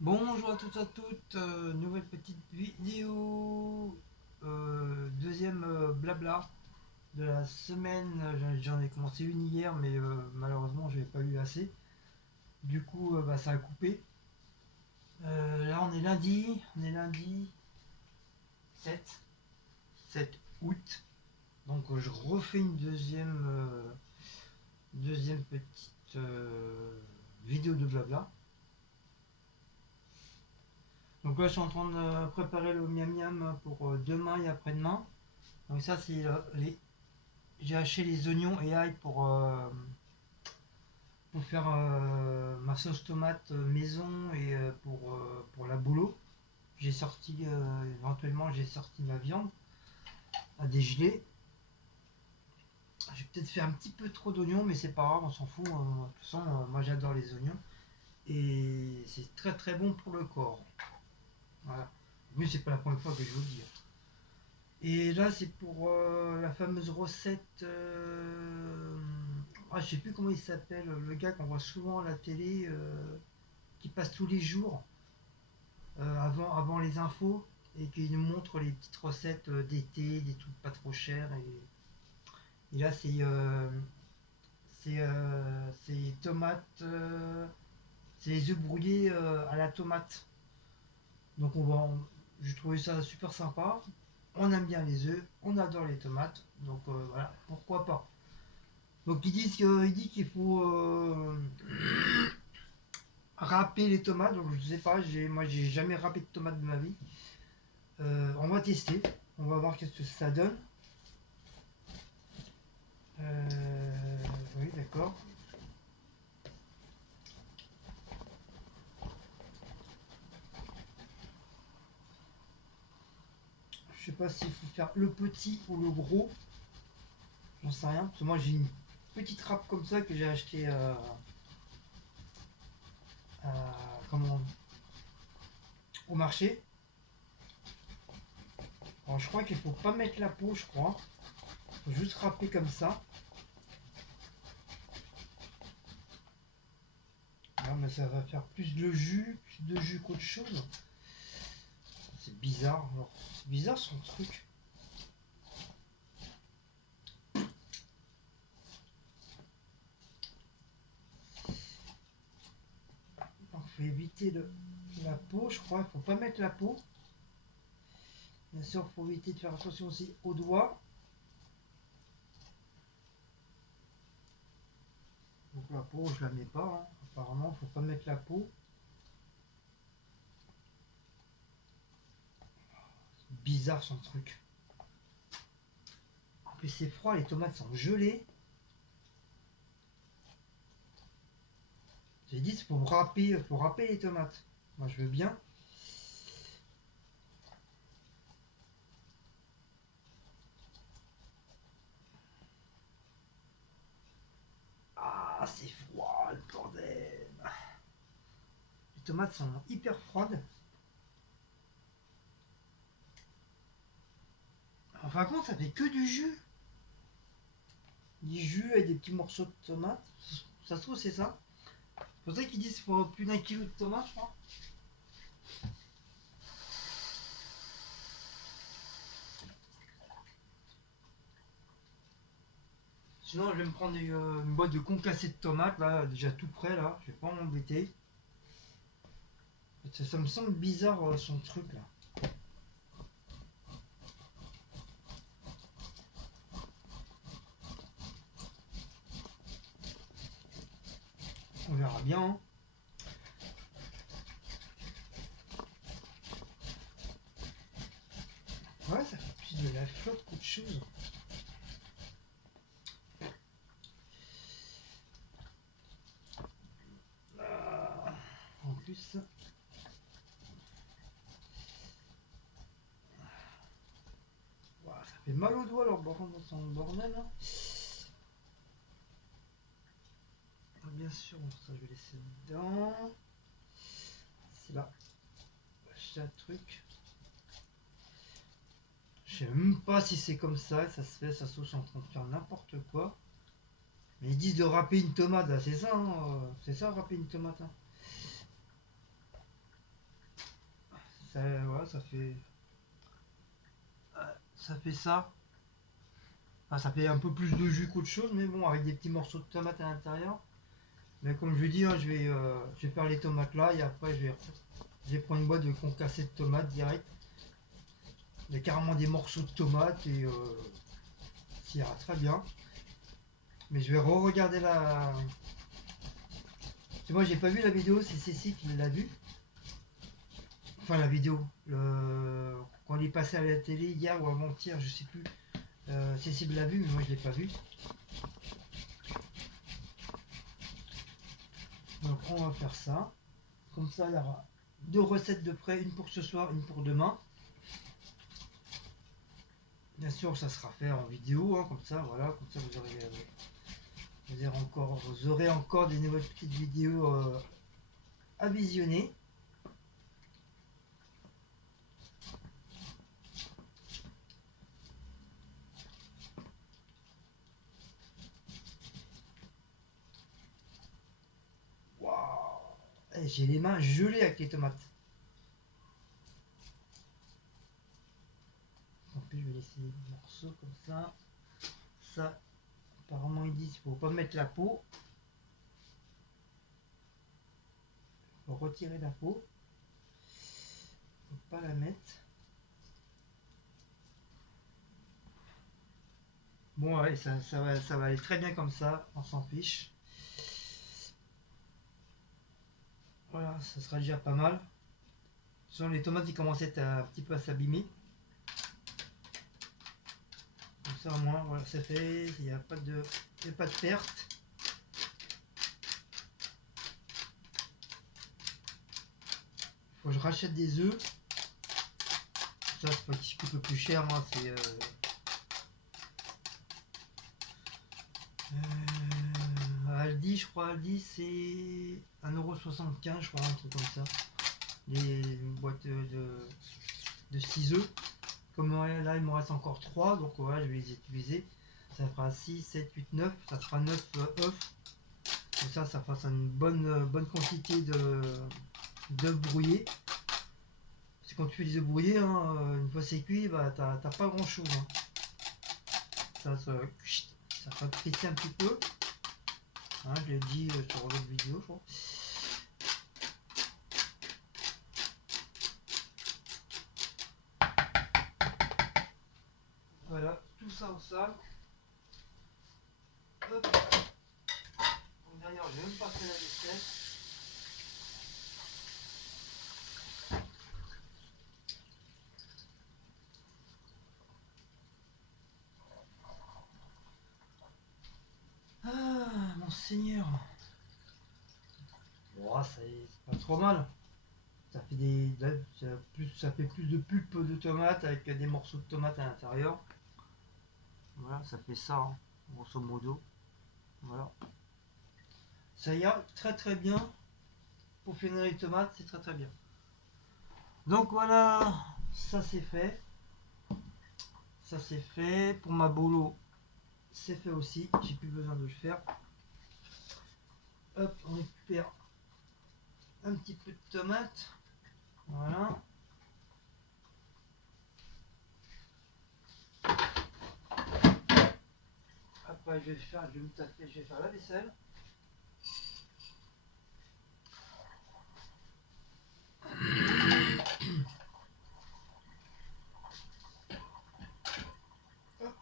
Bonjour à tous à toutes, nouvelle petite vidéo, deuxième blabla de la semaine. J'en ai commencé une hier, mais malheureusement je n'ai pas eu assez. Du coup, ça a coupé. Là on est lundi 7, 7 août. Donc je refais une deuxième petite vidéo de blabla. Donc là je suis en train de préparer le miam miam pour demain et après-demain. Donc ça c'est les j'ai acheté les oignons et ail pour faire ma sauce tomate maison et pour la boulot. J'ai sorti, éventuellement, j'ai sorti ma viande à dégeler. J'ai peut-être fait un petit peu trop d'oignons, mais c'est pas grave, on s'en fout. De toute façon, moi j'adore les oignons. Et c'est très très bon pour le corps. Voilà. Oui, c'est pas la première fois que je vous le dis. Et là, c'est pour la fameuse recette. Je sais plus comment il s'appelle, le gars qu'on voit souvent à la télé, qui passe tous les jours avant les infos et qui nous montre les petites recettes d'été, des trucs pas trop chers. Et là, c'est tomates, c'est les œufs brouillés à la tomate. Donc j'ai trouvé ça super sympa. On aime bien les œufs, on adore les tomates, donc voilà, pourquoi pas. Donc il dit qu'il faut râper les tomates. Donc je sais pas, moi j'ai jamais râpé de tomates de ma vie. On va tester, on va voir qu'est-ce que ça donne. Oui, d'accord. Je sais pas s'il faut faire le petit ou le gros, j'en sais rien. Parce que moi j'ai une petite râpe comme ça que j'ai acheté comment, au marché. Alors je crois qu'il faut pas mettre la peau, je crois. Il faut juste râper comme ça. Ah, mais ça va faire plus de jus qu'autre chose. C'est bizarre. C'est bizarre son truc. Il faut éviter la peau, je crois. Il faut pas mettre la peau. Bien sûr, il faut éviter de faire attention aussi aux doigts. Donc la peau, je la mets pas. Hein. Apparemment, il faut pas mettre la peau. C'est bizarre son truc. En plus, c'est froid, les tomates sont gelées. J'ai dit, faut râper les tomates. Moi, je veux bien. Ah, c'est froid, le bordel. Les tomates sont hyper froides. En fin de compte, ça fait que du jus. Du jus et des petits morceaux de tomates. Ça se trouve, c'est ça. C'est pour ça qu'ils disent qu'il faut plus d'un kilo de tomates, je crois. Sinon, je vais me prendre une boîte de concassé de tomates, là, déjà tout prêt, là. Je vais pas m'embêter. Ça me semble bizarre, son truc, là. On verra bien. Hein. Ouais, ça fait plus de la flotte qu'autre chose. En plus, ouah, ça fait mal aux doigts, leur bordel, dans son bordel, là. Ah, bien sûr, ça, je vais laisser dedans. C'est là. J'ai un truc. Je sais même pas si c'est comme ça se fait, ça se trouve, je suis en train de faire n'importe quoi. Mais ils disent de râper une tomate, là, c'est ça, hein, c'est ça, râper une tomate. Hein. voilà, ça fait ça. Enfin, ça fait un peu plus de jus qu'autre chose, mais bon, avec des petits morceaux de tomates à l'intérieur. Mais comme je dis, hein, je vais faire les tomates là et après je vais prendre une boîte de concassé de tomates direct. Il y a carrément des morceaux de tomates et ça ira très bien. Mais je vais re-regarder la. Parce que moi j'ai pas vu la vidéo, c'est Cécile qui l'a vue. Enfin la vidéo. Quand il est passé à la télé hier ou avant-hier, je sais plus. Cécile l'a vu, mais moi je l'ai pas vu. Donc on va faire ça. Comme ça, il y aura deux recettes de près, une pour ce soir, une pour demain. Bien sûr, ça sera fait en vidéo, hein, comme ça, voilà, comme ça vous aurez encore des nouvelles petites vidéos à visionner. Waouh! J'ai les mains gelées avec les tomates. En plus, je vais laisser des morceaux comme ça. Ça, apparemment, ils disent qu'il ne faut pas mettre la peau. Il faut retirer la peau. Il ne faut pas la mettre. Bon, ouais, ça va aller très bien comme ça, on s'en fiche. Voilà, ça sera déjà pas mal. Sinon, les tomates, ils commencent à être un petit peu à s'abîmer. Comme ça, au moins, voilà, c'est fait. Il n'y a pas de perte. Il faut que je rachète des œufs. Ça, c'est pas un petit peu plus cher. Hein, c'est Aldi, je crois. Aldi, c'est 1,75 €, je crois, un truc comme ça. Les boîtes de 6 œufs. Comme là, il me reste encore 3, donc voilà, je vais les utiliser. Ça fera 6, 7, 8, 9. Ça fera 9 œufs. Comme ça fera une bonne quantité d'œufs brouillés. Parce que quand tu fais des œufs brouillés, hein, une fois c'est cuit, bah, t'as pas grand chose. Hein. Ça va péter un petit peu. Hein, je l'ai dit sur l'autre vidéo, je crois. Voilà, tout ça au sale. Hop. D'ailleurs, je vais même passer la vaisselle. Ah, mon Seigneur. Oh, c'est pas trop mal. Ça fait ça fait plus de pulpe de tomates avec des morceaux de tomates à l'intérieur. Voilà, ça fait ça, hein, grosso modo. Voilà. Ça ira très très bien pour finir les tomates, c'est très très bien. Donc voilà, ça c'est fait. Ça c'est fait. Pour ma bolo, c'est fait aussi. J'ai plus besoin de le faire. Hop, on récupère un petit peu de tomates. Voilà. Après je vais me taper, je vais faire la vaisselle. Hop,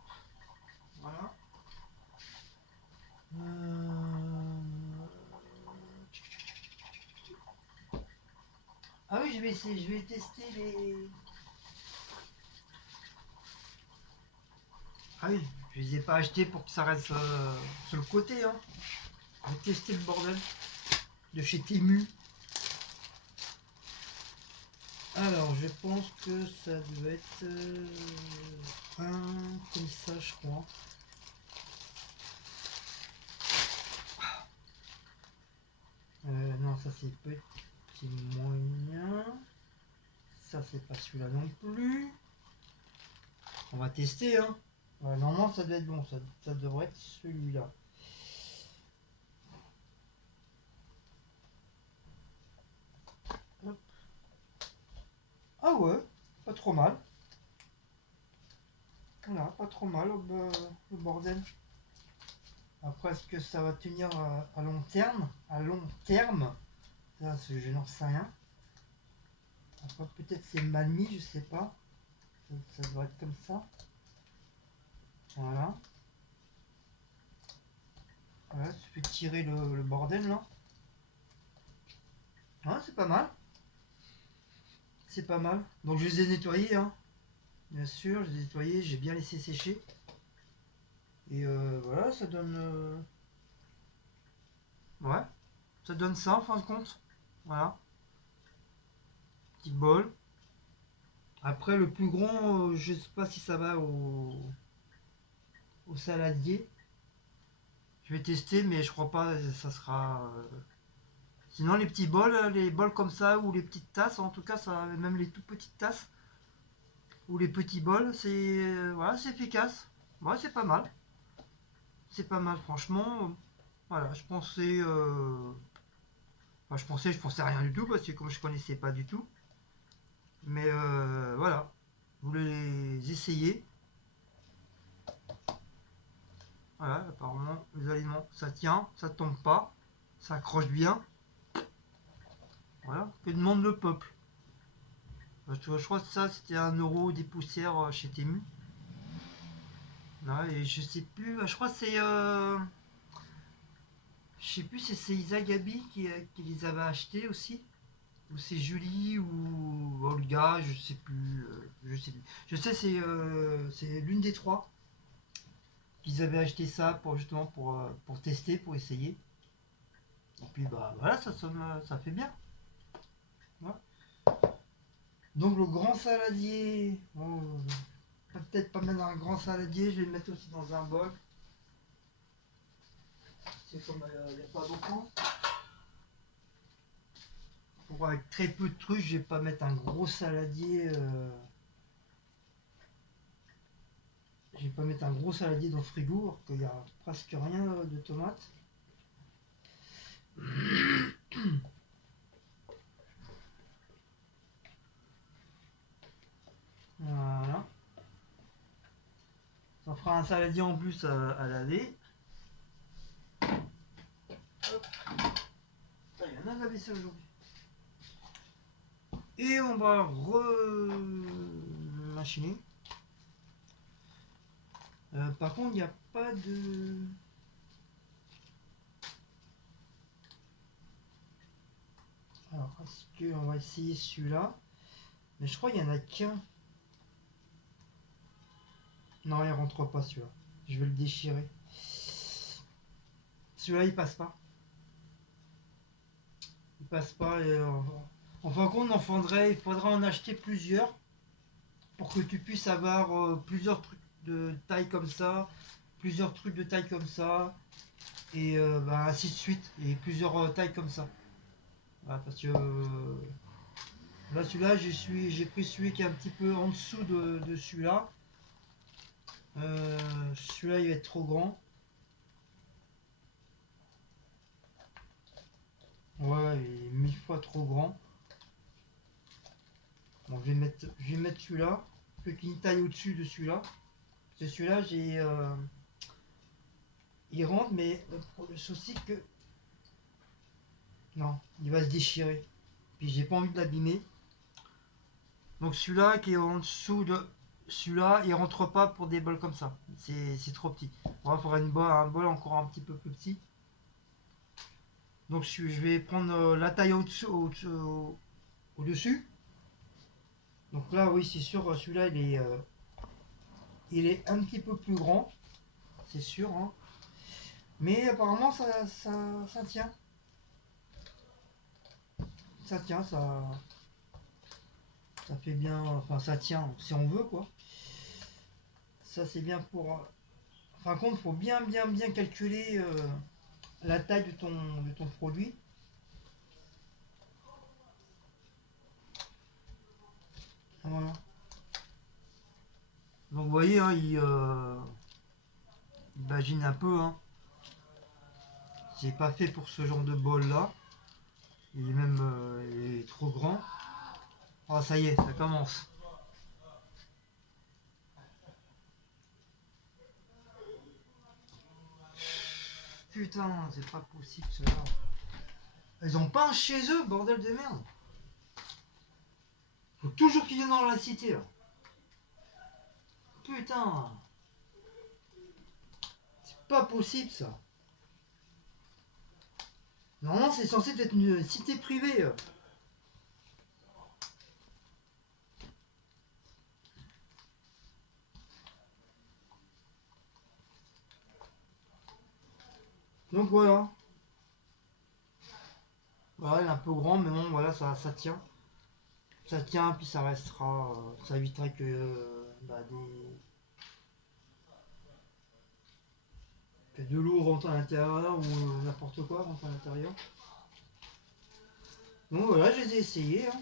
voilà. Ah oui, je vais essayer, je vais tester les. Ah oui, je les ai pas achetés pour que ça reste sur le côté. Hein. Je vais tester le bordel de chez Temu. Alors, je pense que ça doit être un comme ça, je crois. Non, ça c'est petit moyen. Ça c'est pas celui-là non plus. On va tester, hein. Ouais, normalement ça doit être bon, ça devrait être celui-là. Hop. Ah trop mal. Voilà, pas trop mal le bordel. Après, est-ce que ça va tenir à long terme? À long terme, ça, je n'en sais rien. Après, peut-être c'est mal mis, je sais pas. Ça doit être comme ça. Voilà. Voilà, tu peux tirer le bordel là. Ouais, c'est pas mal. C'est pas mal. Donc je les ai nettoyés, hein. Bien sûr, je les ai nettoyés, j'ai bien laissé sécher. Et voilà, ça donne... Ouais, ça donne ça en fin de compte. Voilà. Petit bol. Après, le plus grand, je sais pas si ça va au saladier. Je vais tester, mais je crois pas ça sera... Sinon, les bols comme ça, ou les petites tasses, en tout cas, ça, même les toutes petites tasses, ou les petits bols, c'est voilà, c'est efficace. Ouais, c'est pas mal. C'est pas mal, franchement. Voilà, je pensais rien du tout, parce que comme je connaissais pas du tout. Mais voilà, vous les essayez. Voilà, apparemment, les aliments, ça tient, ça tombe pas, ça accroche bien. Voilà, que demande le peuple? Je crois que ça, c'était 1 euro des poussières chez Temu. Ouais, et je sais plus, je crois que c'est. Je sais plus si c'est Isa Gabi qui les avait achetés aussi. Ou c'est Julie ou Olga, je sais plus. Je sais plus. Je sais c'est l'une des trois qu'ils avaient acheté ça pour justement pour tester, pour essayer. Et puis bah voilà, ça fait bien. Ouais. Donc le grand saladier, bon, peut-être pas mettre dans un grand saladier, je vais le mettre aussi dans un bol. C'est comme il n'y a pas beaucoup. Pour avec très peu de trucs, je vais pas mettre un gros saladier. Je vais pas mettre un gros saladier dans le frigo, alors qu'il y a presque rien de tomates. Voilà. Ça fera un saladier en plus à laver. Hop. Il y en a lavé ça aujourd'hui. Et on va remachiner. Par contre, il n'y a pas de... Alors, est-ce qu'on va essayer celui-là? Mais je crois qu'il n'y en a qu'un. Non, il rentre pas celui-là. Je vais le déchirer. Celui-là, il passe pas. Il passe pas. Et, en fin de compte, il faudra en acheter plusieurs pour que tu puisses avoir plusieurs trucs de taille comme ça, plusieurs trucs de taille comme ça, et bah, ainsi de suite, et plusieurs tailles comme ça. Voilà, parce que là, celui-là, j'ai pris celui qui est un petit peu en dessous de celui-là. Celui-là, il va être trop grand. Ouais, il est 1000 fois trop grand. Bon, je vais mettre celui-là, une taille au-dessus de celui-là. Parce que celui-là, il rentre, mais le souci que... Non, il va se déchirer. Puis j'ai pas envie de l'abîmer. Donc celui-là qui est en dessous de celui-là, il rentre pas pour des bols comme ça. C'est trop petit. Il faudra un bol encore un petit peu plus petit. Donc je vais prendre la taille au-dessus. Donc là, oui, c'est sûr, celui-là, il est un petit peu plus grand. C'est sûr, hein. Mais apparemment, ça tient. Ça tient, ça fait bien. Enfin, ça tient, si on veut, quoi. Ça, c'est bien pour... Par contre, il faut bien calculer la taille de ton produit. Voilà. Donc vous voyez, hein, il imagine un peu. Hein. C'est pas fait pour ce genre de bol là. Il est même il est trop grand. Oh ça y est, ça commence. Putain, c'est pas possible cela. Ils ont pas un chez eux, bordel de merde. Faut toujours qu'ils viennent dans la cité là. Putain. C'est pas possible ça. Normalement c'est censé être une cité privée. Donc voilà. Voilà, il est un peu grand, mais bon, voilà, ça tient. Ça tient, puis ça restera. Ça évitera que que de l'eau rentre à l'intérieur ou n'importe quoi rentre à l'intérieur. Donc voilà, je les ai essayés. Hein.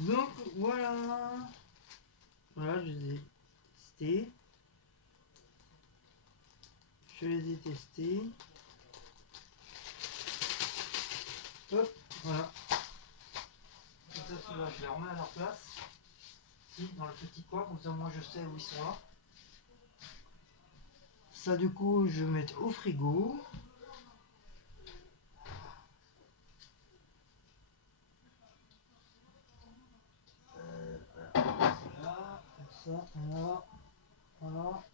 Donc voilà. Voilà, je les ai testés. Je les ai testés. Hop, voilà. Comme ça, ceux-là, je les remets à leur place. Ici, dans le petit coin, comme ça, moi, je sais où ils sont là. Ça, du coup, je vais mettre au frigo. Voilà, comme ça, voilà. Voilà.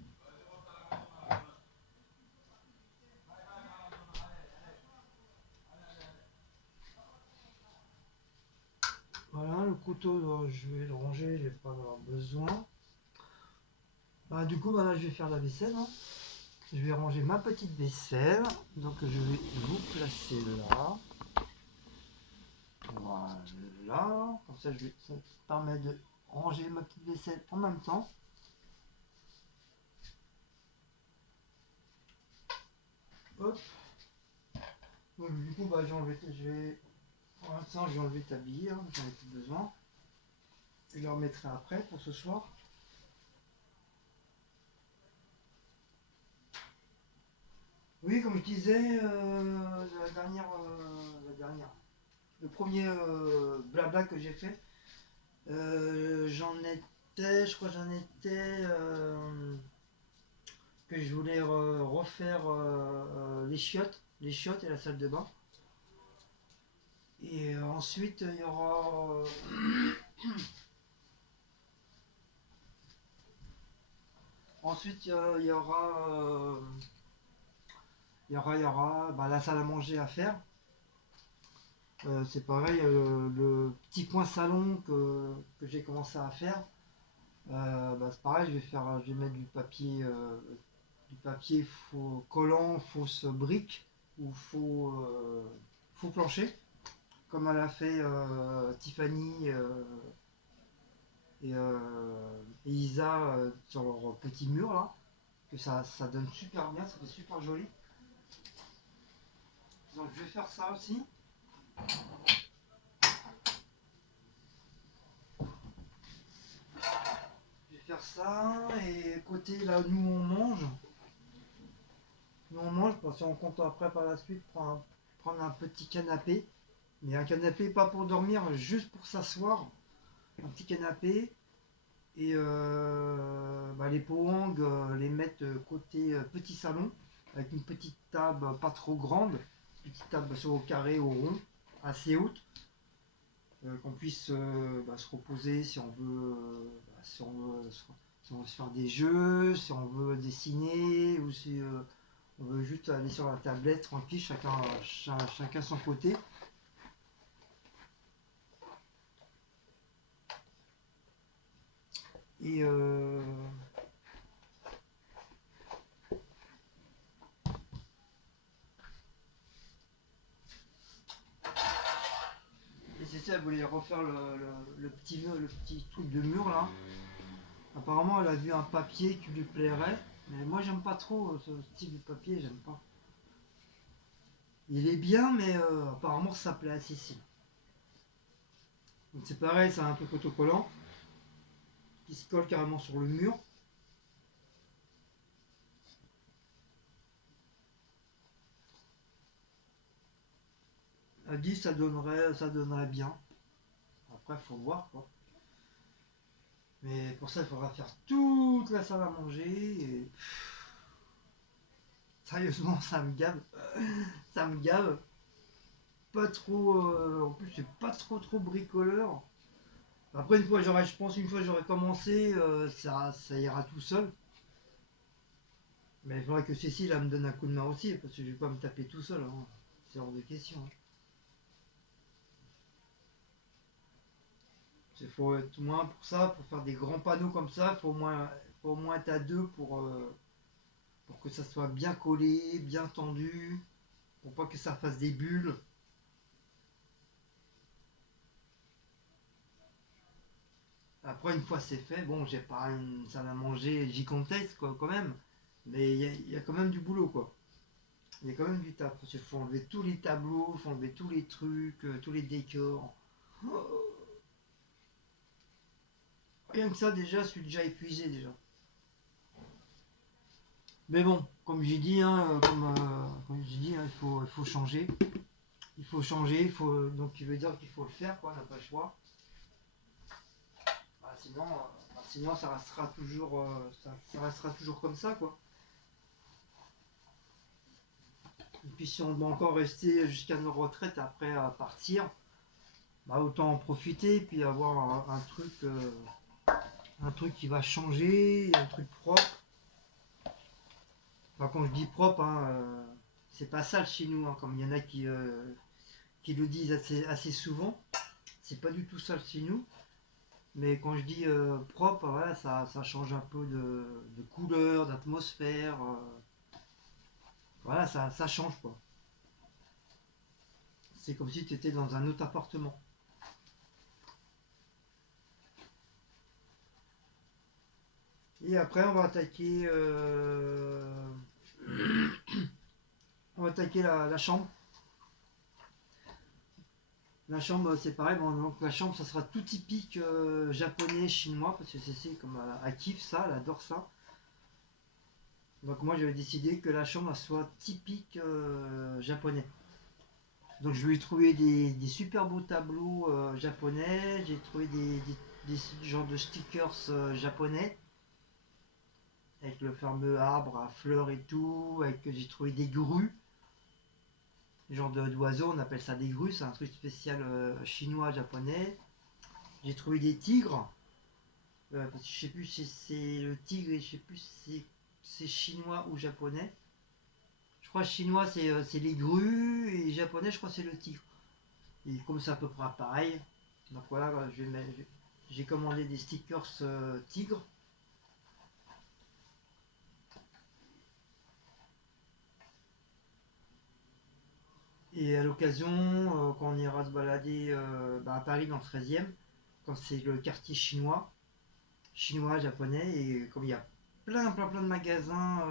Voilà, le couteau, je vais le ranger, je vais pas en avoir besoin. Bah, du coup, bah, là, je vais faire la vaisselle. Hein. Je vais ranger ma petite vaisselle. Donc, je vais vous placer là. Voilà. Comme ça, ça permet de ranger ma petite vaisselle en même temps. Hop. Donc, du coup, bah, pour l'instant, j'ai enlevé ta bille. Hein, j'en ai plus besoin. Je le remettrai après pour ce soir. Oui, comme je disais, le premier blabla que j'ai fait, j'en étais que je voulais refaire les chiottes et la salle de bain. Et ensuite, il y aura ensuite il y aura bah, la salle à manger à faire. C'est pareil, le petit coin salon que j'ai commencé à faire. Bah, c'est pareil, je vais mettre du papier collant, fausse brique ou faux plancher, comme elle a fait Tiffany et Isa sur leur petit mur là, que ça donne super bien, ça fait super joli. Donc je vais faire ça aussi. Je vais faire ça et côté là où nous on mange parce qu'on compte après par la suite prendre un petit canapé. Mais un canapé pas pour dormir, juste pour s'asseoir. Un petit canapé. Et bah, les pohangs, les mettre côté petit salon. Avec une petite table pas trop grande. Petite table sur au carré, au rond. Assez haute. Qu'on puisse bah, se reposer si on veut, si on veut se faire des jeux, si on veut dessiner ou si on veut juste aller sur la tablette tranquille, chacun son côté. Et c'est ça, elle voulait refaire le petit truc de mur là. Apparemment, elle a vu un papier qui lui plairait, mais moi j'aime pas trop ce type de papier, j'aime pas. Il est bien, mais apparemment ça plaît à Cécile. Donc c'est pareil, c'est un truc autocollant qui se colle carrément sur le mur. À 10, ça donnerait bien. Après, faut voir quoi. Mais pour ça, il faudra faire toute la salle à manger. Et sérieusement, ça me gave. Ça me gave. Pas trop. En plus, c'est pas trop bricoleur. Après, je pense, une fois j'aurais commencé, ça ira tout seul. Mais il faudrait que Cécile elle me donne un coup de main aussi, parce que je vais pas me taper tout seul. Hein. C'est hors de question. Hein. Il faut être moins pour ça, pour faire des grands panneaux comme ça, faut au moins être à deux pour que ça soit bien collé, bien tendu, pour pas que ça fasse des bulles. Après, une fois c'est fait, bon, j'ai pas une salle à manger gigantesque quoi, quand même, mais il y a quand même du boulot quoi. Il y a quand même du taf. Parce qu'il faut enlever tous les tableaux, il faut enlever tous les trucs, tous les décors. Rien que ça, déjà, je suis déjà épuisé déjà. Mais bon, comme j'ai dit, hein, comme j'ai dit, hein, il faut changer. Il faut changer, donc il veut dire qu'il faut le faire, quoi, on n'a pas le choix. Sinon, ça restera toujours comme ça, quoi. Et puis si on doit encore rester jusqu'à nos retraites après à partir, bah, autant en profiter, puis avoir un truc qui va changer, un truc propre. Enfin, quand je dis propre, hein, c'est pas sale chez nous, hein, comme il y en a qui le disent assez souvent. C'est pas du tout sale chez nous. Mais quand je dis propre, voilà, ça change un peu de couleur, d'atmosphère. Voilà, ça change quoi. C'est comme si tu étais dans un autre appartement. Et après, on va attaquer la chambre. La chambre, c'est pareil. Bon, donc la chambre, ça sera tout typique japonais, chinois, parce que c'est comme elle kiffe ça, elle adore ça. Donc moi, j'avais décidé que la chambre elle soit typique japonais. Donc je lui ai trouvé des super beaux tableaux japonais. J'ai trouvé des genres de stickers japonais avec le fameux arbre à fleurs et tout. J'ai trouvé des grues, genre d'oiseaux, on appelle ça des grues. C'est un truc spécial chinois japonais. J'ai trouvé des tigres. Parce que je sais plus si c'est le tigre et je sais plus si c'est chinois ou japonais. Je crois que chinois c'est les grues et japonais je crois que c'est le tigre. Et comme c'est à peu près pareil, donc voilà, j'ai commandé des stickers tigres. Et à l'occasion, quand on ira se balader à Paris dans le 13e, quand c'est le quartier chinois, japonais, et comme il y a plein de magasins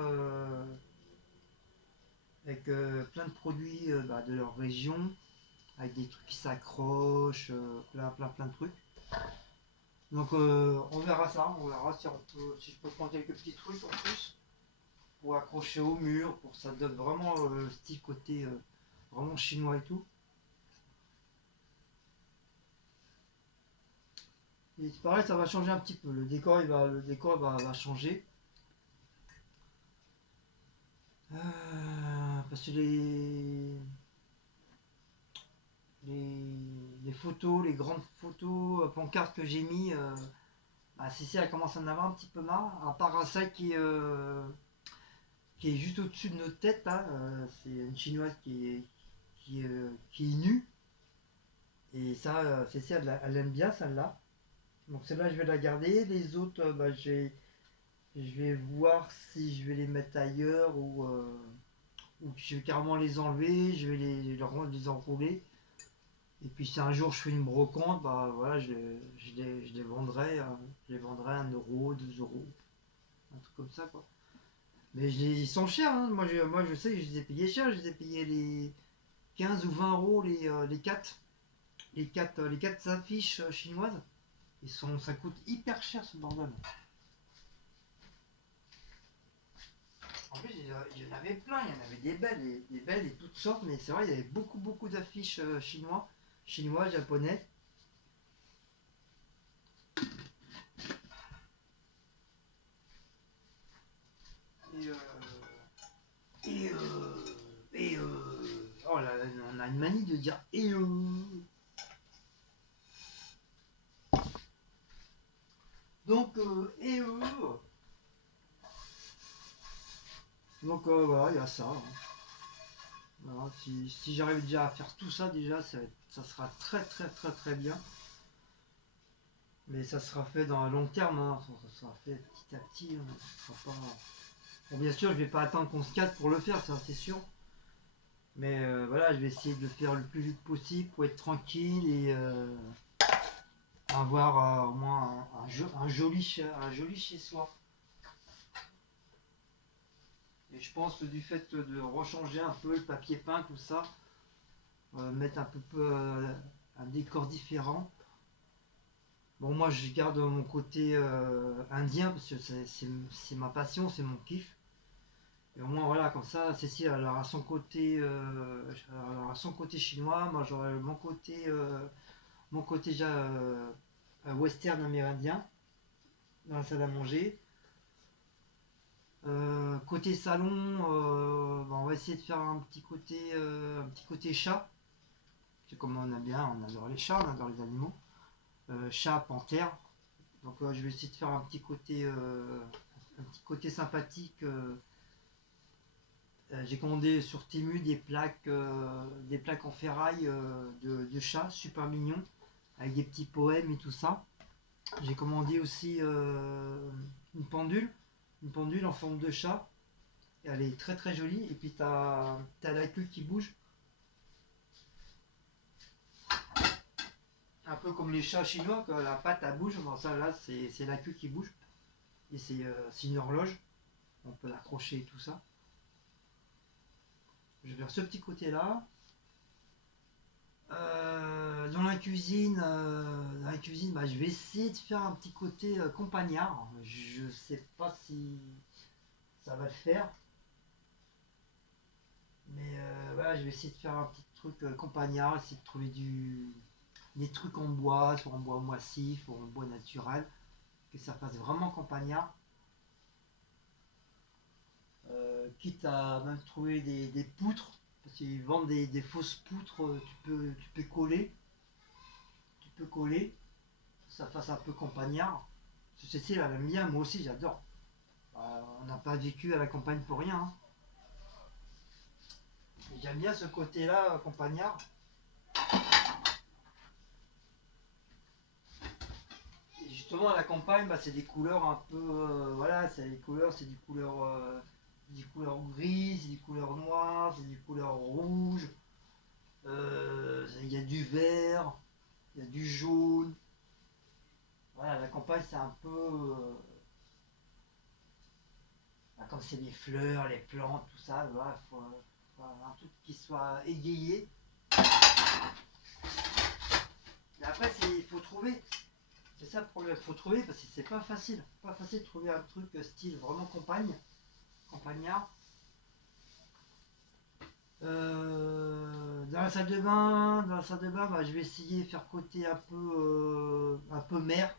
avec plein de produits de leur région, avec des trucs qui s'accrochent, plein de trucs. Donc on verra ça, on verra si je peux prendre quelques petits trucs en plus pour accrocher au mur, pour que ça donne vraiment le style côté vraiment chinois et tout. Et c'est pareil, ça va changer un petit peu. Le décor va changer. Parce que les photos, les grandes photos, pancartes que j'ai mis, Cécile elle commence à en avoir un petit peu marre. À part un sac qui est juste au-dessus de notre tête, là, c'est une chinoise qui est nue. Et ça, Cécile elle aime bien celle-là. Donc celle-là, je vais la garder. Les autres, je vais voir si je vais les mettre ailleurs ou je vais carrément les enlever. Je vais les enrouler. Et puis si un jour je fais une brocante, bah voilà, je les vendrai, je les vendrai 1 euro, 2 euros, un truc comme ça quoi. Mais ils sont chers, hein. Moi je sais que je les ai payés cher, je les ai payés 15 ou 20 euros les quatre affiches chinoises. Ça coûte hyper cher ce bordel. En plus, il y en avait plein, il y en avait des belles et toutes sortes, mais c'est vrai, il y avait beaucoup d'affiches chinois, japonais. Et, et, oh là, là, on a une manie de dire donc voilà, il y a ça. Hein. Voilà, si j'arrive déjà à faire tout ça, déjà, ça sera très bien. Mais ça sera fait dans un long terme, hein. Ça sera fait petit à petit. Hein. Ça sera pas... Bon, bien sûr, je vais pas attendre qu'on se casse pour le faire, ça c'est sûr. Mais voilà, je vais essayer de le faire le plus vite possible pour être tranquille et avoir au moins un joli chez soi. Et je pense que du fait de rechanger un peu le papier peint, tout ça, mettre un peu un décor différent. Bon, moi je garde mon côté indien parce que c'est ma passion, c'est mon kiff. Et au moins voilà, comme ça, Cécile elle aura son côté chinois, moi j'aurai mon côté déjà western amérindien dans la salle à manger. Côté salon, bah, on va essayer de faire un petit côté chat. C'est comme on adore les chats, on adore les animaux. Chat, panthère. Donc je vais essayer de faire un petit côté sympathique. J'ai commandé sur Temu des plaques en ferraille de chats, super mignons, avec des petits poèmes et tout ça. J'ai commandé aussi une pendule en forme de chat. Elle est très jolie. Et puis t'as la queue qui bouge. Un peu comme les chats chinois, que la patte elle bouge. Bon, ça là c'est la queue qui bouge. Et c'est une horloge. On peut l'accrocher et tout ça. Je vais faire ce petit côté là. Dans la cuisine, bah, je vais essayer de faire un petit côté campagnard. Je sais pas si ça va le faire, mais voilà, je vais essayer de faire un petit truc campagnard, essayer de trouver des trucs en bois, soit en bois massif ou en bois naturel, que ça fasse vraiment campagnard. Quitte à même trouver des poutres, parce qu'ils vendent des fausses poutres, tu peux coller, que ça fasse un peu campagnard. Cécile, elle aime bien, moi aussi j'adore. On n'a pas vécu à la campagne pour rien. Hein. J'aime bien ce côté-là, campagnard. Et justement, à la campagne, bah, c'est des couleurs un peu. Voilà, c'est des couleurs grises, c'est des couleurs noires, c'est des couleurs rouges. Il y a du vert, il y a du jaune. Voilà, la campagne, c'est un peu. Bah, comme c'est les fleurs, les plantes, tout ça, voilà, faut un truc qui soit égayé. Mais après, il faut trouver. C'est ça le problème, il faut trouver parce que c'est pas facile. Pas facile de trouver un truc style vraiment campagnard. Dans la salle de bain, bah, je vais essayer de faire côté un peu mer,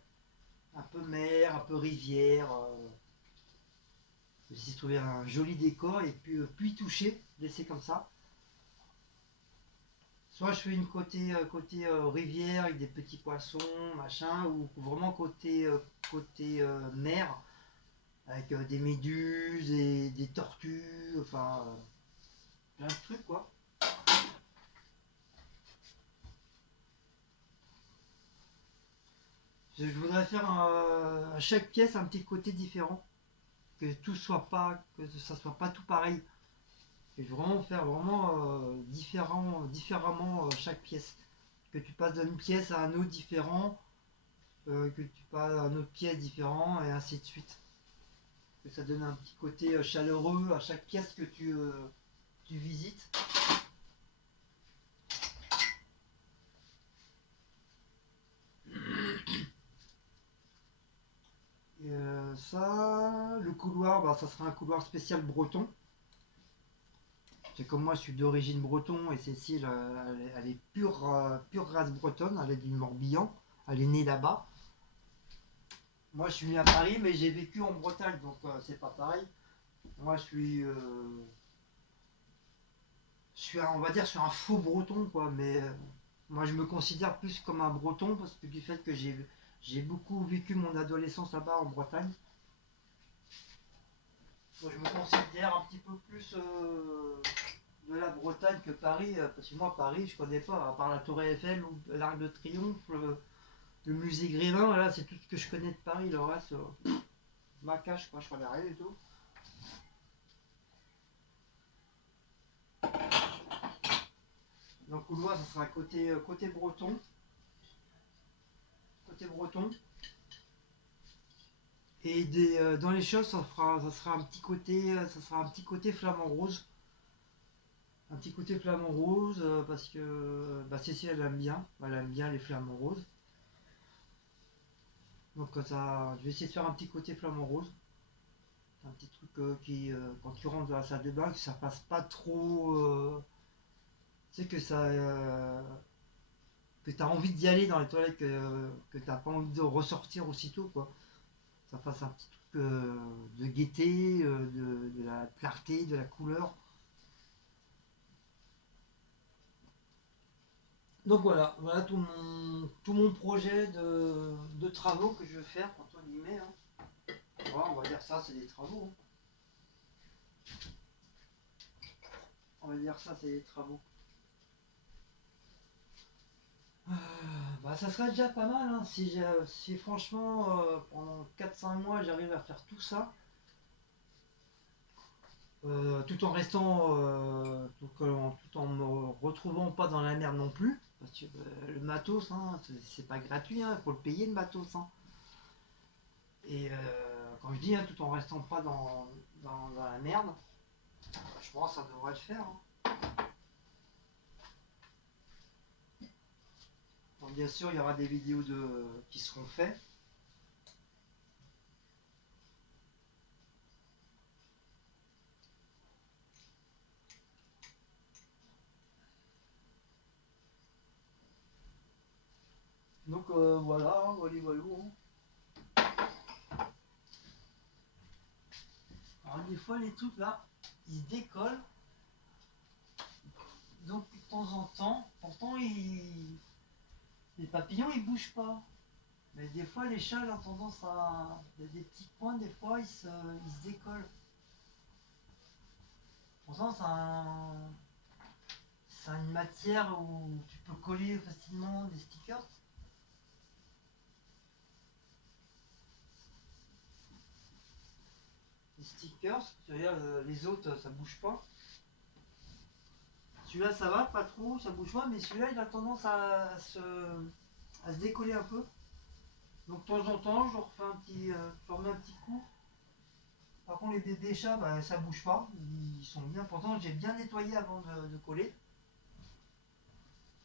un peu rivière. Je vais essayer de trouver un joli décor et puis toucher, laisser comme ça. Soit je fais une côté rivière avec des petits poissons, machin, ou vraiment côté mer avec des méduses et des tortues, enfin plein de trucs quoi. Je voudrais faire à chaque pièce un petit côté différent, que ça soit pas tout pareil. Et vraiment faire différemment chaque pièce. Que tu passes d'une pièce à un autre différent, que tu passes à une autre pièce différent et ainsi de suite. Que ça donne un petit côté chaleureux à chaque pièce que tu visites. ça. Le couloir, bah, ça sera un couloir spécial breton. C'est comme moi, je suis d'origine breton et Cécile, elle est pure, pure race bretonne. Elle est du Morbihan. Elle est née là-bas. Moi, je suis né à Paris, mais j'ai vécu en Bretagne, donc c'est pas pareil. Moi, on va dire, je suis un faux breton, quoi. Mais moi, je me considère plus comme un breton parce que du fait que j'ai beaucoup vécu mon adolescence là-bas en Bretagne. Moi, je me considère un petit peu plus de la Bretagne que Paris, parce que moi, Paris, je connais pas, à part la Tour Eiffel ou l'Arc de Triomphe, le musée Grévin, voilà, c'est tout ce que je connais de Paris. Le reste, ma cache, quoi, je connais rien du tout. Donc, couloir, ça sera côté breton. Côté breton. Et dans les choses, ça sera un petit côté, ça sera un petit côté flamant rose. Un petit côté flamant rose, parce que bah, Cécile, elle aime bien les flamants roses. Donc je vais essayer de faire un petit côté flamant rose. Un petit truc qui, quand tu rentres dans la salle de bain, que ça passe pas trop. Tu sais que que t'as envie d'y aller dans les toilettes, que t'as pas envie de ressortir aussitôt, quoi. Ça fasse un petit truc de gaieté, de la clarté, de la couleur. Donc voilà tout mon projet de travaux que je vais faire, entre guillemets, hein. Voilà, on va dire ça, c'est des travaux, hein. On va dire ça, c'est des travaux. Bah, ça serait déjà pas mal, hein, si franchement, pendant 4-5 mois, j'arrive à faire tout ça, tout en restant, tout en me retrouvant pas dans la merde non plus, parce que le matos, hein, c'est pas gratuit, il faut le payer le matos, hein. Et quand je dis, hein, tout en restant pas dans la merde, je pense que ça devrait le faire, hein. Donc, bien sûr, il y aura des vidéos qui seront faites. Donc voilà, voilà, voilà, hein. Alors des fois les trucs là, ils se décollent, donc de temps en temps, pourtant les papillons ils bougent pas. Mais des fois les châles ont tendance à. Il y a des petits points, des fois ils se décollent. Pourtant c'est une matière où tu peux coller facilement des stickers. Des stickers, c'est-à-dire les autres ça bouge pas. Celui-là ça va, pas trop, ça bouge pas, mais celui-là il a tendance à se décoller un peu. Donc de temps en temps, je remets un petit coup. Par contre, les bébés chats, bah, ça bouge pas. Ils sont bien. Pourtant, j'ai bien nettoyé avant de coller.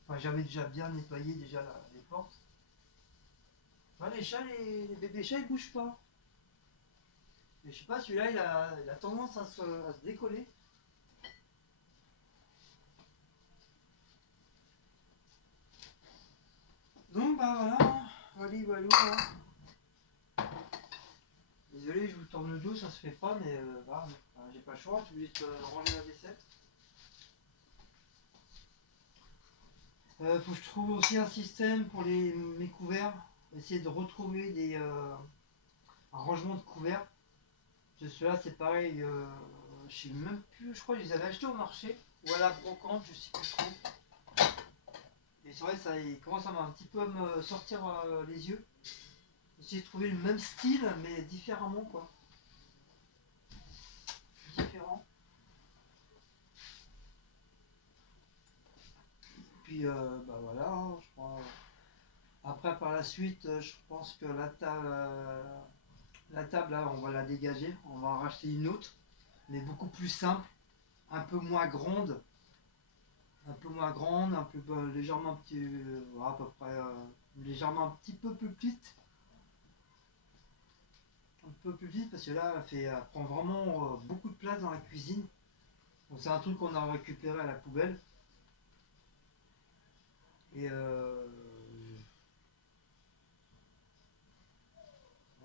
Enfin, j'avais déjà bien nettoyé déjà les portes. Ouais, les chats, les bébés chats, ils bougent pas. Mais je sais pas, celui-là, il a tendance à se décoller. Donc, bah voilà. Voilà, voilà, voilà. Désolé, je vous tourne le dos, ça se fait pas, mais bah, j'ai pas le choix. Tu veux juste ranger la vaisselle. Faut que je trouve aussi un système pour mes couverts. Essayer de retrouver un rangement de couverts. Ceux-là, c'est pareil. Je sais même plus. Je crois que je les avais achetés au marché ou à la brocante, je sais plus trop. Et c'est vrai, ça il commence à un petit peu à me sortir les yeux. Essayer de trouver le même style, mais différemment, quoi. Différent. Puis, bah voilà, hein, je crois. Après, par la suite, je pense que la table, là, on va la dégager. On va en racheter une autre, mais beaucoup plus simple, un peu moins grande. Un peu moins grande, un peu légèrement petit, à peu près légèrement un petit peu plus petite un peu plus vite parce que là, elle prend vraiment beaucoup de place dans la cuisine. Donc c'est un truc qu'on a récupéré à la poubelle. Et bon,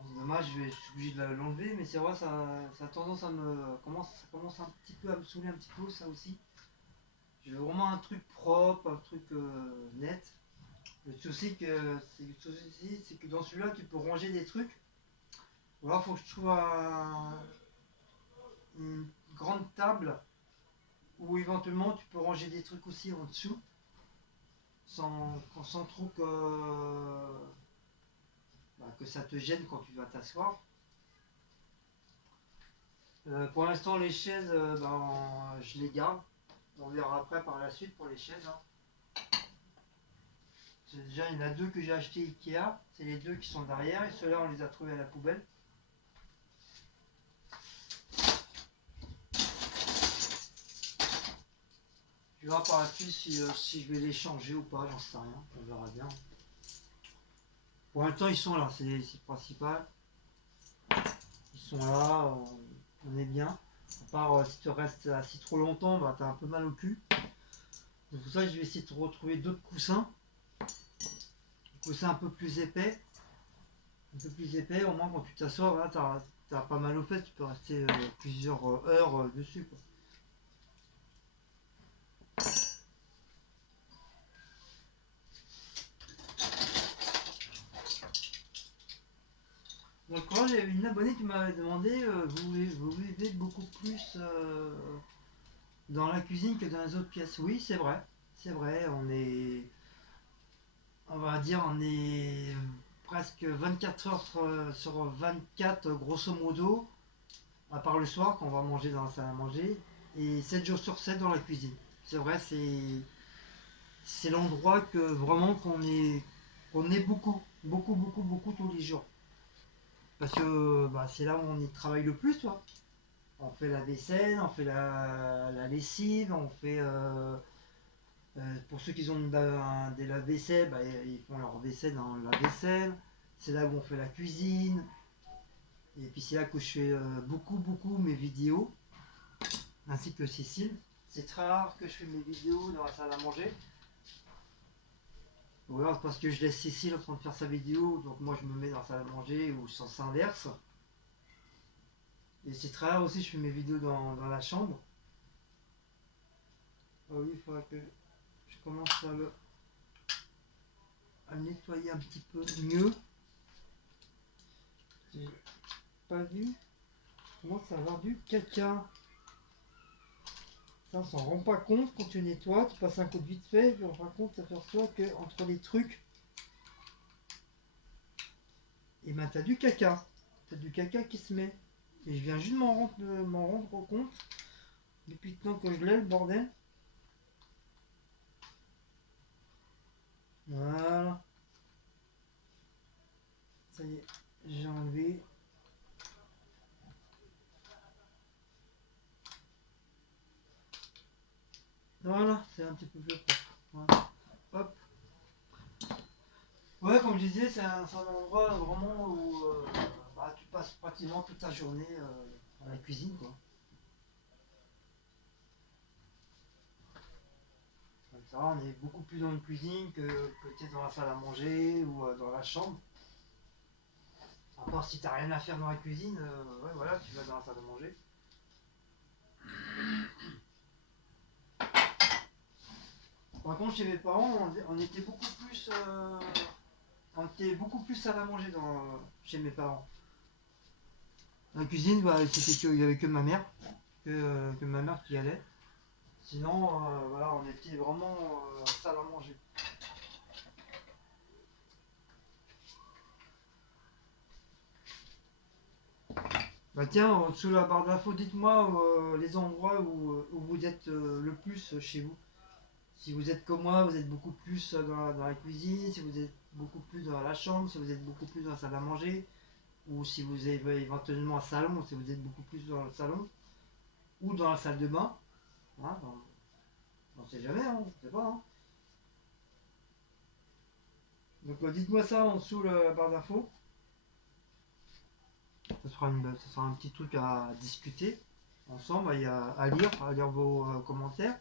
c'est dommage, je suis obligé de l'enlever, mais c'est vrai, ça a tendance à ça commence un petit peu à me saouler un petit peu ça aussi. Je veux vraiment un truc propre, un truc net. Le souci, c'est que dans celui-là, tu peux ranger des trucs. Ou alors, il faut que je trouve une grande table où éventuellement tu peux ranger des trucs aussi en dessous, sans trop que ça te gêne quand tu vas t'asseoir. Pour l'instant, les chaises, je les garde. On verra après par la suite pour les chaises, hein. Déjà, il y en a deux que j'ai acheté Ikea. C'est les deux qui sont derrière. Et ceux-là, on les a trouvés à la poubelle. Tu verras par la suite si je vais les changer ou pas. J'en sais rien. On verra bien. Pour l'instant, ils sont là. C'est le principal. Ils sont là. On est bien. À part si tu restes assis trop longtemps, bah, t'as un peu mal au cul. Donc pour ça, je vais essayer de retrouver d'autres coussins. Des coussins un peu plus épais. Un peu plus épais. Au moins, quand tu t'assois, voilà, t'as pas mal aux fesses. Tu peux rester plusieurs heures dessus, quoi. Donc moi j'ai une abonnée qui m'avait demandé vous vivez beaucoup plus dans la cuisine que dans les autres pièces. Oui, c'est vrai, on va dire on est presque 24 heures sur 24 grosso modo, à part le soir quand on va manger dans la salle à manger, et 7 jours sur 7 dans la cuisine. C'est vrai, c'est l'endroit que vraiment qu'on est beaucoup tous les jours. Parce que bah, c'est là où on y travaille le plus, toi. On fait la vaisselle, on fait la lessive, on fait. Pour ceux qui ont des lave-vaisselle, bah, ils font leur vaisselle dans la vaisselle. C'est là où on fait la cuisine. Et puis c'est là que je fais beaucoup mes vidéos, ainsi que Cécile. C'est très rare que je fais mes vidéos dans la salle à manger. Ou alors parce que je laisse Cécile en train de faire sa vidéo, donc moi je me mets dans la salle à manger ou sens inverse. Et c'est très rare aussi, je fais mes vidéos dans la chambre. Ah oui, il faudra que je commence à le nettoyer un petit peu mieux. J'ai pas vu. Je commence à avoir du caca. Ça, on s'en rend pas compte quand tu nettoies. Tu passes un coup de vite fait, puis on se rend compte, tu t'aperçois que entre les trucs, et ben t'as du caca. T'as du caca qui se met. Et je viens juste de m'en rendre compte. Depuis le temps que je l'ai, le bordel. Voilà. Ça y est, j'ai enlevé. Voilà, c'est un petit peu plus propre. Voilà. Hop. Ouais, comme je disais, c'est un endroit vraiment où tu passes pratiquement toute ta journée à la cuisine, quoi. Comme ça, on est beaucoup plus dans une cuisine que peut-être dans la salle à manger ou dans la chambre. À part si t'as rien à faire dans la cuisine, ouais, voilà, tu vas dans la salle à manger. Par contre, chez mes parents, on était beaucoup plus salle à manger chez mes parents. Dans la cuisine, bah, il y avait que ma mère, que ma mère qui allait. Sinon, voilà, on était vraiment salle à manger. Bah tiens, sous la barre d'infos, dites-moi les endroits où vous êtes le plus chez vous. Si vous êtes comme moi, vous êtes beaucoup plus dans la cuisine, si vous êtes beaucoup plus dans la chambre, si vous êtes beaucoup plus dans la salle à manger, ou si vous avez éventuellement un salon, si vous êtes beaucoup plus dans le salon, ou dans la salle de bain. Hein, on ne sait jamais, hein, on ne sait pas. Hein. Donc dites-moi ça en dessous la barre d'infos. ça sera un petit truc à discuter ensemble, à lire vos commentaires.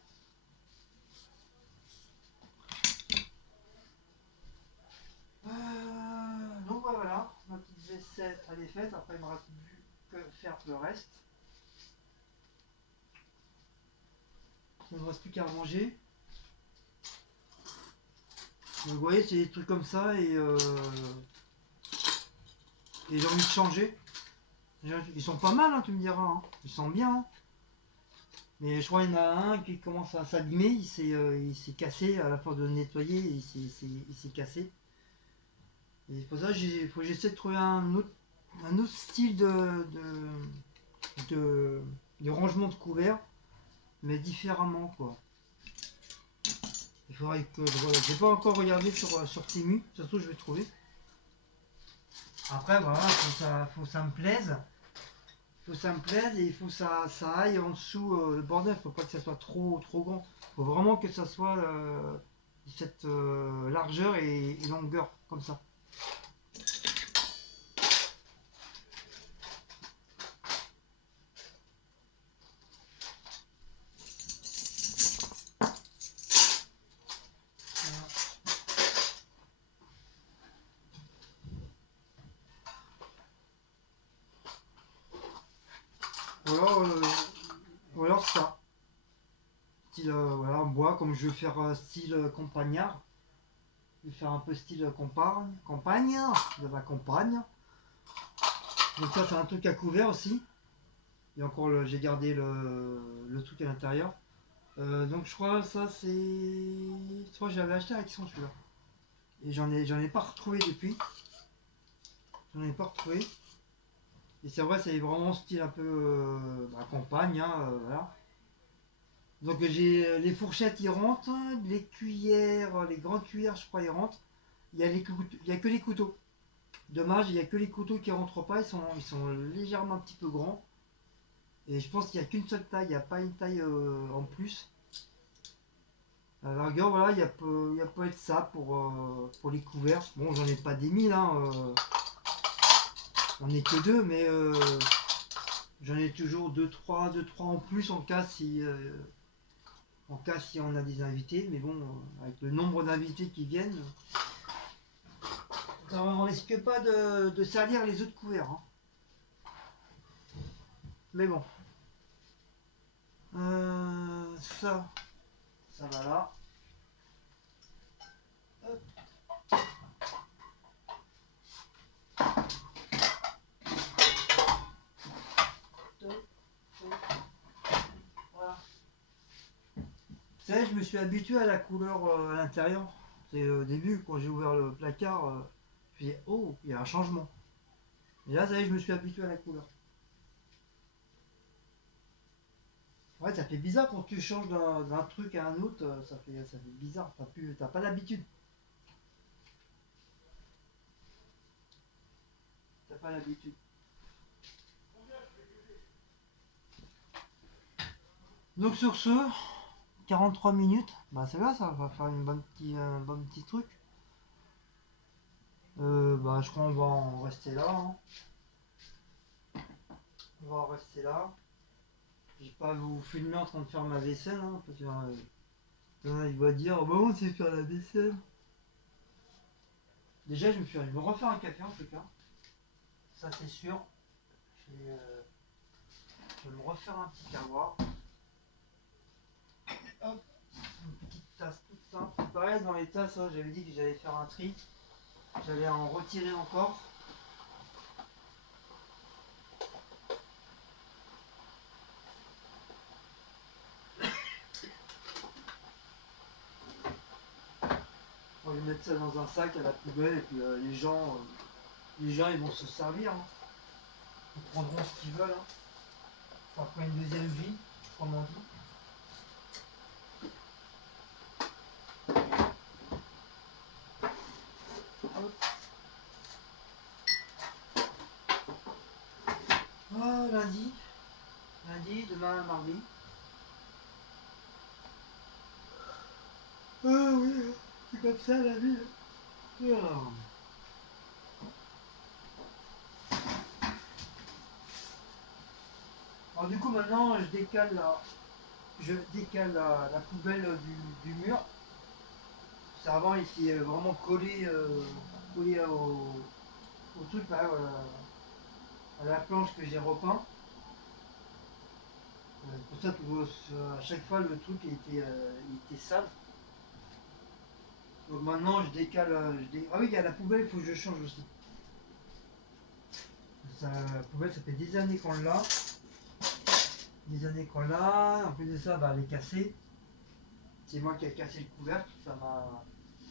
Donc voilà, ma petite vaisselle elle est faite, après il ne me reste plus que faire le reste. Il ne me reste plus qu'à manger. Donc vous voyez, c'est des trucs comme ça et j'ai envie de changer. Ils sont pas mal, hein, tu me diras. Hein. Ils sont bien. Hein. Mais je crois qu'il y en a un qui commence à s'abîmer. Il s'est cassé à la force de le nettoyer. Il s'est cassé. Et c'est pour ça qu'il faut que j'essaie de trouver un autre style de rangement de couverts. Mais différemment, quoi. Il faudrait que je n'ai pas encore regardé sur Temu. Surtout, je vais trouver. Après, voilà, faut que ça me plaise. Il faut que ça me plaise et il faut que ça aille en dessous le bordel. Il ne faut pas que ça soit trop grand. Il faut vraiment que ça soit cette largeur et longueur, comme ça. Ou alors ça. Style, voilà, en bois, comme je vais faire style campagnard. Je vais faire un peu style campagne, de la campagne. Donc ça, c'est un truc à couvert aussi. Et encore, j'ai gardé le truc à l'intérieur. Donc je crois ça c'est. Je crois que j'avais acheté à Action celui-là. Et j'en ai pas retrouvé depuis. J'en ai pas retrouvé. Et c'est vrai, c'est vraiment style un peu campagne, hein, voilà. Donc j'ai les fourchettes ils rentrent, les cuillères, les grandes cuillères je crois ils rentrent. Il y a que les couteaux. Dommage, il n'y a que les couteaux qui rentrent pas, ils sont légèrement un petit peu grands. Et je pense qu'il n'y a qu'une seule taille, il n'y a pas une taille en plus. À la rigueur, voilà, il y a peut être ça pour les couverts. Bon, j'en ai pas des mille, hein. On n'est que deux, mais j'en ai toujours deux trois en plus en cas si on a des invités. Mais bon, avec le nombre d'invités qui viennent, on risque pas de salir les autres couverts. Hein. Mais bon. Ça va là. Hop. Voilà. Vous savez, je me suis habitué à la couleur à l'intérieur. C'est au début, quand j'ai ouvert le placard, je me disais, oh, il y a un changement. Et là, ça y est, je me suis habitué à la couleur. Ouais, ça fait bizarre quand tu changes d'un truc à un autre, ça fait bizarre. T'as pas l'habitude. T'as pas l'habitude. Donc sur ce, 43 minutes, bah c'est là, ça va faire un bon petit truc. Bah je crois qu'on va en rester là. Hein. On va en rester là. Je vais pas vous filmer en train de faire ma vaisselle, hein, parce que il va dire, oh, bah on sait faire la vaisselle. Déjà, je vais me refaire un café en tout cas. Ça c'est sûr. Je vais me refaire un petit carois. Hop, une petite tasse toute simple. Pareil, dans les tasses, hein, j'avais dit que j'allais faire un tri. J'allais en retirer encore. On va mettre ça dans un sac à la poubelle et puis les gens ils vont se servir. Hein. Ils prendront ce qu'ils veulent. Hein. Ça prend une deuxième vie, comme on dit. Oh, lundi, demain, mardi. Ah oui, c'est comme ça la vie. Alors. Alors du coup maintenant je décale la poubelle du mur. Ça avant il était vraiment collé au truc là, à la planche que j'ai repeint. Pour ça que à chaque fois le truc il était sale. Donc maintenant je décale. Ah oui, il y a la poubelle, il faut que je change aussi. La poubelle, ça fait des années qu'on l'a. Des années qu'on l'a. En plus de ça, bah, elle est cassée. C'est moi qui ai cassé le couvercle. Ça m'a.